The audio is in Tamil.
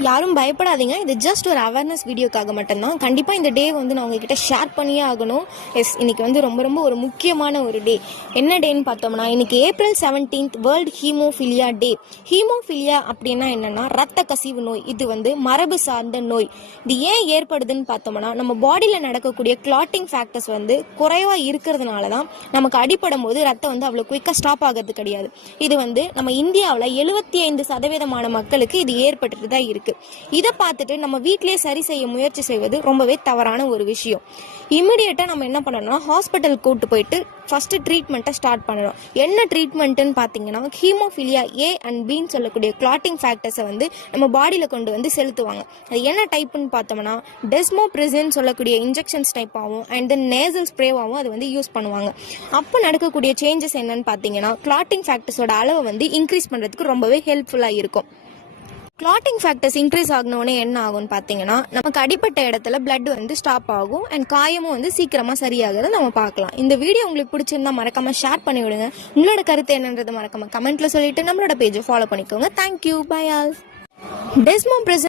யாரும் பயப்படாதீங்க. இது ஜஸ்ட் ஒரு அவேர்னஸ் வீடியோக்காக மட்டும்தான். கண்டிப்பாக இந்த டே வந்து நான் உங்ககிட்ட ஷேர் பண்ணியே ஆகணும். எஸ், இன்னைக்கு வந்து ரொம்ப ரொம்ப ஒரு முக்கியமான ஒரு டே. என்ன டேன்னு பார்த்தோம்னா, இன்னைக்கு April 17 வேர்ல்டு ஹீமோஃபிலியா டே. ஹீமோஃபிலியா அப்படின்னா என்னன்னா ரத்த கசிவு நோய். இது வந்து மரபு சார்ந்த நோய். இது ஏன் ஏற்படுதுன்னு பார்த்தோம்னா, நம்ம பாடியில் நடக்கக்கூடிய கிளாட்டிங் ஃபேக்டர்ஸ் வந்து குறைவாக இருக்கிறதுனால தான் நமக்கு அடிப்படும் போது ரத்தம் வந்து அவ்வளோ குயிக்காக ஸ்டாப் ஆகிறது கிடையாது. இது வந்து நம்ம இந்தியாவில் 75% மக்களுக்கு இது ஏற்பட்டுட்டு தான் இருக்கு. இதை பார்த்துட்டு நம்ம வீட்டிலேயே சரி செய்ய முயற்சி செய்வது ரொம்பவே தவறான ஒரு விஷயம். இமிடியேட்டா நம்ம என்ன பண்ணணும்னா, ஹாஸ்பிட்டல் கூட்டு போயிட்டு ஃபர்ஸ்ட் ட்ரீட்மெண்ட்டை ஸ்டார்ட் பண்ணணும். என்ன ட்ரீட்மெண்ட்டுன்னு பார்த்தீங்கன்னா, ஹீமோஃபிலியா ஏ அண்ட் பின்னு சொல்லக்கூடிய கிளாட்டிங் ஃபேக்டர்ஸை வந்து நம்ம பாடியில் கொண்டு வந்து செலுத்துவாங்க. அது என்ன டைப்புன்னு பார்த்தோம்னா, டெஸ்மோப்ரிசின் சொல்லக்கூடிய இன்ஜெக்ஷன்ஸ் டைப்பாகவும் அண்ட் தென் நேசல் ஸ்ப்ரேவாகவும் அது வந்து யூஸ் பண்ணுவாங்க. அப்போ நடக்கக்கூடிய சேஞ்சஸ் என்னன்னு பார்த்தீங்கன்னா, கிளாட்டிங் ஃபேக்டர்ஸோட அளவை வந்து இன்க்ரீஸ் பண்ணுறதுக்கு ரொம்பவே ஹெல்ப்ஃபுல்லாக இருக்கும். கிளாட்டிங் ஃபேக்டர்ஸ் இன்க்ரீஸ் ஆகணுன்னே என்ன ஆகும்னு பார்த்தீங்கன்னா, நமக்கு அடிப்பட்ட இடத்துல பிளட் வந்து ஸ்டாப் ஆகும் அண்ட் காயமும் வந்து சீக்கிரமாக சரியாகிறத நம்ம பார்க்கலாம். இந்த வீடியோ உங்களுக்கு பிடிச்சிருந்தா மறக்காம ஷேர் பண்ணி விடுங்க. உங்களோட கருத்து என்னன்றது மறக்காம கமெண்ட்ல சொல்லிட்டு நம்மளோட பேஜை ஃபாலோ பண்ணிக்கோங்க. Thank you, by all. டெஸ்மோப்ரிசின்